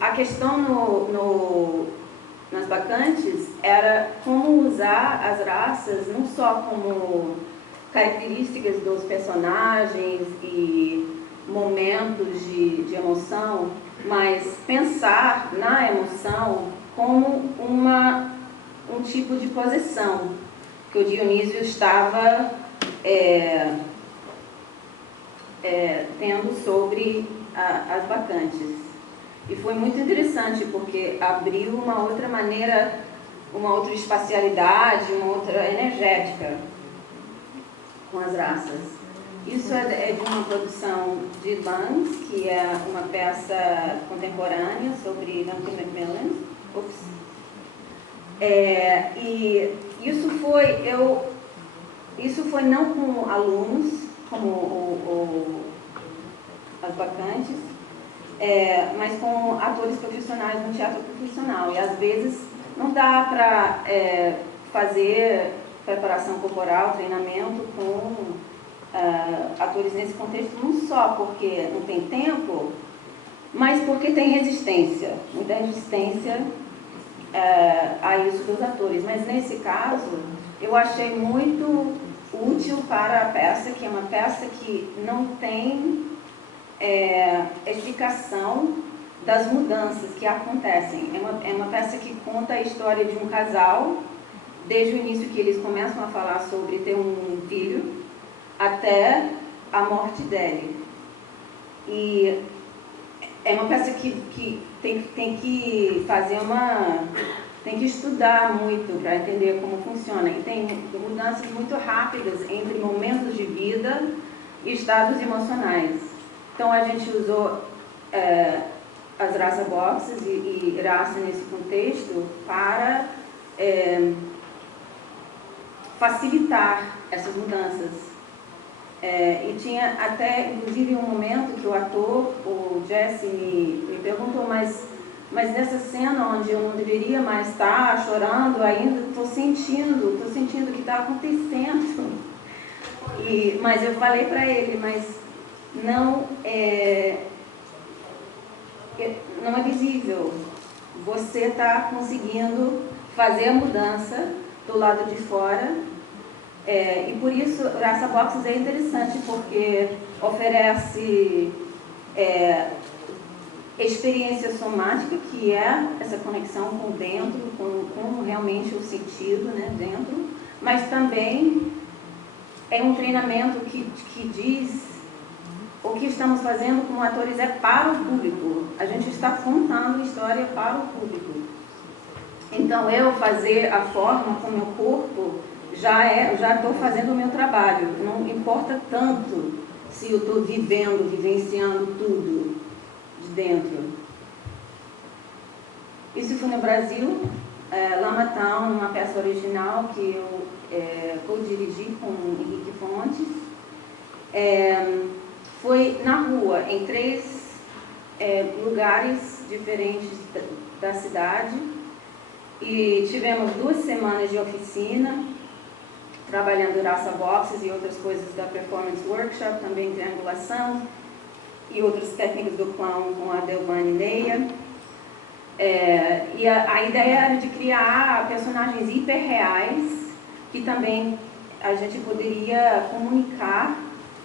A questão nas bacantes era como usar as raças não só como características dos personagens e momentos de emoção, mas pensar na emoção como um tipo de posição que o Dionísio estava tendo sobre as bacantes. E foi muito interessante, porque abriu uma outra maneira, uma outra espacialidade, uma outra energética com as raças. Isso é de uma produção de Banks, que é uma peça contemporânea sobre Duncan Macmillan. E isso foi não com alunos, como as bacantes, mas com atores profissionais no teatro profissional. E às vezes não dá para fazer preparação corporal, treinamento com atores nesse contexto, não só porque não tem tempo, mas porque tem resistência, muita resistência a isso dos atores. Mas nesse caso, eu achei muito útil para a peça, que é uma peça que não tem explicação das mudanças que acontecem. É uma peça que conta a história de um casal, desde o início que eles começam a falar sobre ter um filho, até a morte dele. E é uma peça que tem que fazer tem que estudar muito para entender como funciona. E tem mudanças muito rápidas entre momentos de vida e estados emocionais. Então a gente usou as raça boxes e raça nesse contexto para facilitar essas mudanças. E tinha até, inclusive, um momento que o ator, o Jesse, me perguntou, mas nessa cena onde eu não deveria mais estar chorando ainda, estou sentindo que está acontecendo. Mas eu falei para ele, mas não é visível. Você está conseguindo fazer a mudança do lado de fora. E por isso, Raça Boxes é interessante, porque oferece experiência somática, que é essa conexão com dentro, com realmente o sentido, né, dentro, mas também é um treinamento que diz o que estamos fazendo como atores é para o público. A gente está contando história para o público. Então, eu fazer a forma com o meu corpo, já estou fazendo o meu trabalho. Não importa tanto se eu estou vivenciando tudo de dentro. Isso foi no Brasil, Lama Town, uma peça original que eu co-dirigi com Henrique Fontes. Foi na rua, em 3 lugares diferentes da cidade, e tivemos 2 semanas de oficina, trabalhando Raça Boxes e outras coisas da Performance Workshop, também triangulação e outras técnicas do clown com a Delvane Leia. E a ideia era de criar personagens hiperreais que também a gente poderia comunicar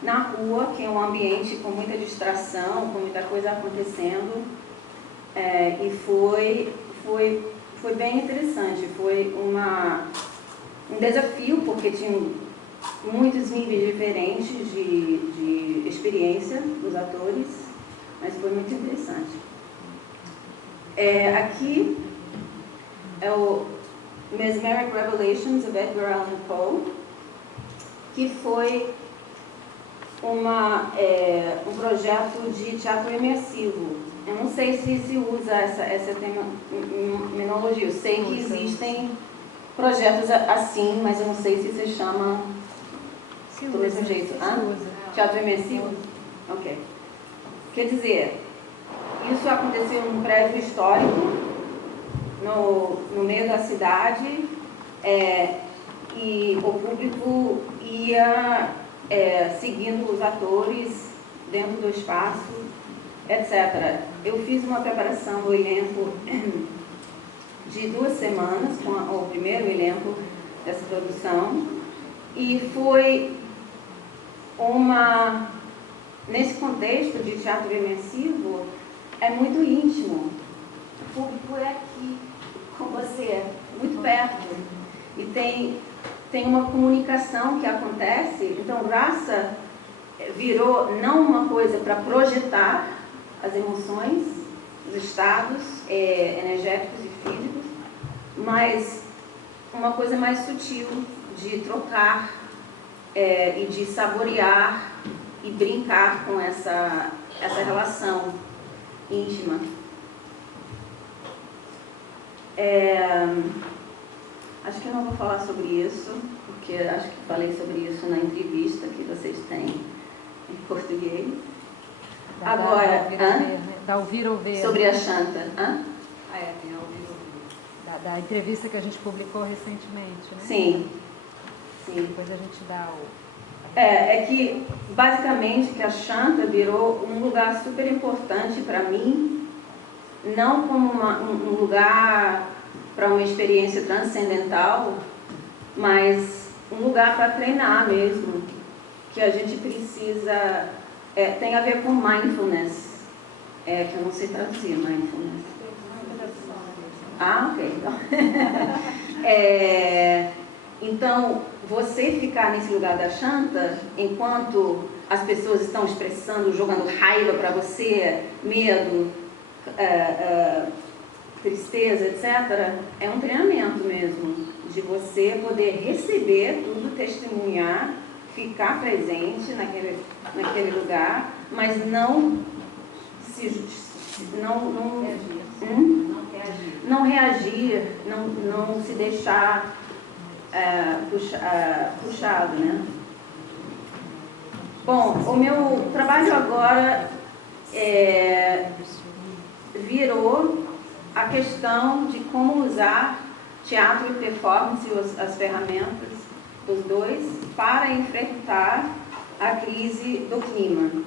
na rua, que é um ambiente com muita distração, com muita coisa acontecendo. E foi bem interessante, foi um desafio, porque tinha muitos níveis diferentes de experiência dos atores, mas foi muito interessante. Aqui é o Mesmeric Revelations of Edgar Allan Poe, que foi um projeto de teatro imersivo. Eu não sei se se usa essa terminologia. Eu sei que existem projetos assim, mas eu não sei se se chama do mesmo jeito. Teatro imersivo? Ok. Quer dizer, isso aconteceu num prédio histórico, no meio da cidade, e o público ia seguindo os atores dentro do espaço, etc. Eu fiz uma preparação do elenco de 2 semanas, com o primeiro elenco dessa produção, e foi nesse contexto de teatro imersivo, é muito íntimo. O público é aqui com você, muito perto, e tem uma comunicação que acontece. Então, Graça virou não uma coisa para projetar as emoções, os estados energéticos e físicos, mas uma coisa mais sutil de trocar e de saborear e brincar com essa relação íntima. Acho que eu não vou falar sobre isso, porque acho que falei sobre isso na entrevista que vocês têm em português. Agora, da Ouvir ou Ver. Sobre a Shanta. Tem a Ouvir ou Ver. Da entrevista que a gente publicou recentemente, né? Sim. Depois a gente dá o... É que, basicamente, que a Shanta virou um lugar super importante para mim, não como um lugar para uma experiência transcendental, mas um lugar para treinar mesmo, que a gente precisa... tem a ver com mindfulness, que eu não sei traduzir mindfulness. Ok. Então, você ficar nesse lugar da Shanta, enquanto as pessoas estão expressando, jogando raiva para você, medo, tristeza, etc., é um treinamento mesmo, de você poder receber tudo, testemunhar, ficar presente naquele lugar, mas não reagir, não se deixar puxado, né? Bom, o meu trabalho agora virou a questão de como usar teatro e performance, as ferramentas dos dois, para enfrentar a crise do clima.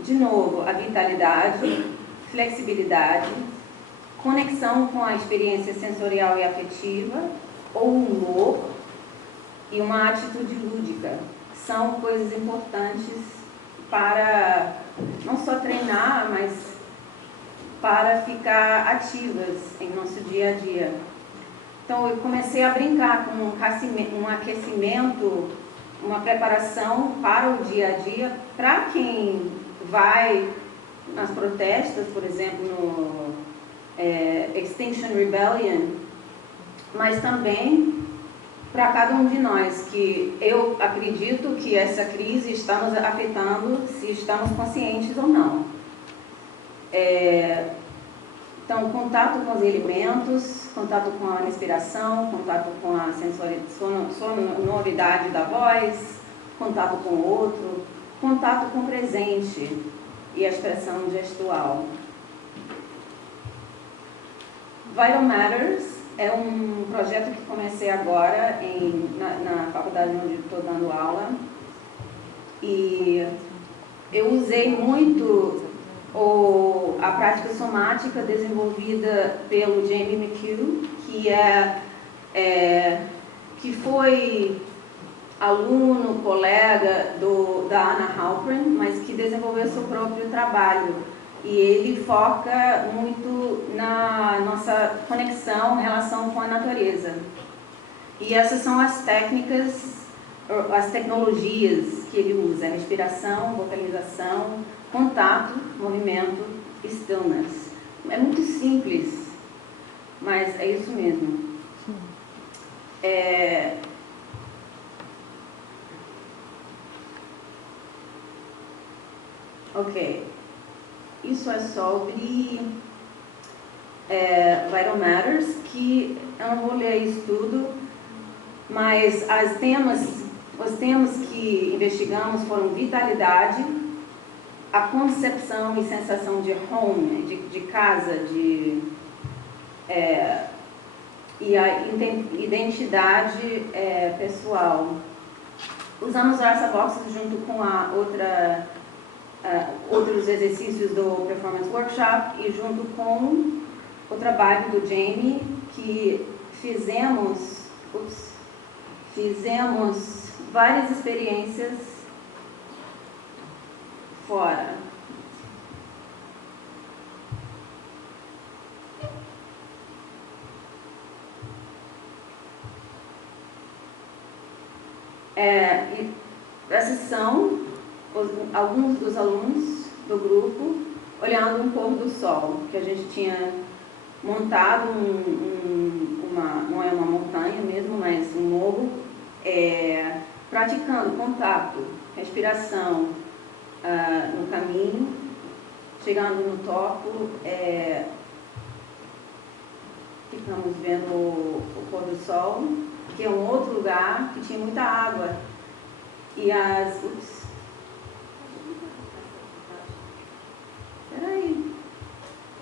De novo, a vitalidade, flexibilidade, conexão com a experiência sensorial e afetiva, ou humor, e uma atitude lúdica. São coisas importantes para não só treinar, mas para ficar ativas em nosso dia a dia. Então, eu comecei a brincar com um aquecimento, uma preparação para o dia a dia, para quem vai nas protestas, por exemplo, no Extinction Rebellion, mas também para cada um de nós, que eu acredito que essa crise está nos afetando, se estamos conscientes ou não. Então, contato com os elementos, contato com a respiração, contato com a sonoridade da voz, contato com o outro, contato com o presente e a expressão gestual. Vital Matters é um projeto que comecei agora na faculdade onde estou dando aula, e eu usei muito a prática somática desenvolvida pelo Jamie McHugh, que foi aluno, colega da Anna Halpern, mas que desenvolveu seu próprio trabalho. E ele foca muito na nossa conexão, relação com a natureza. E essas são as técnicas, as tecnologias que ele usa: respiração, vocalização, contato, movimento e stillness. É muito simples, mas é isso mesmo. Ok. Isso é sobre Vital Matters, que eu não vou ler isso tudo, mas os temas que investigamos foram vitalidade, a concepção e sensação de home, de casa, e a identidade pessoal. Usamos o Arsa Boxes junto com outros exercícios do Performance Workshop e junto com o trabalho do Jamie, que fizemos várias experiências fora. E esses são alguns dos alunos do grupo olhando um pôr do sol, que a gente tinha montado não é uma montanha mesmo, mas um morro, praticando contato, respiração no caminho, chegando no topo, ficamos vendo o pôr do sol, que é um outro lugar que tinha muita água. E peraí,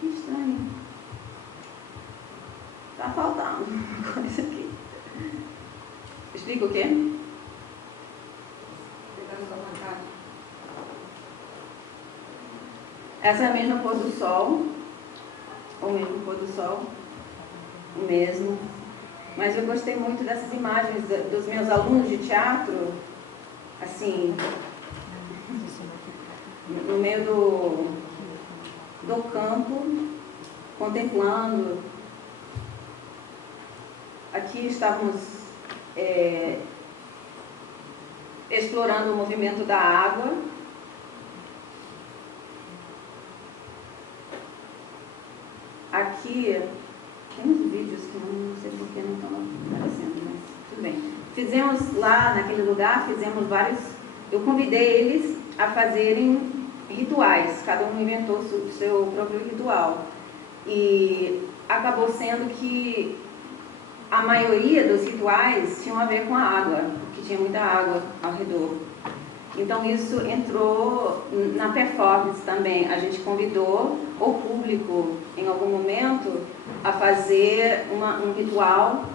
que estranho. Tá faltando uma coisa aqui. Explica o quê? Essa é a mesma pôr do sol, o mesmo pôr do sol, o mesmo. Mas eu gostei muito dessas imagens dos meus alunos de teatro, assim, no meio do campo, contemplando. Aqui estávamos explorando o movimento da água. Aqui tem uns vídeos que não sei por que não estão aparecendo, mas tudo bem. Fizemos lá naquele lugar, eu convidei eles a fazerem rituais, cada um inventou o seu próprio ritual. E acabou sendo que a maioria dos rituais tinham a ver com a água, porque tinha muita água ao redor. Então isso entrou na performance também. A gente convidou o público, em algum momento, a fazer um ritual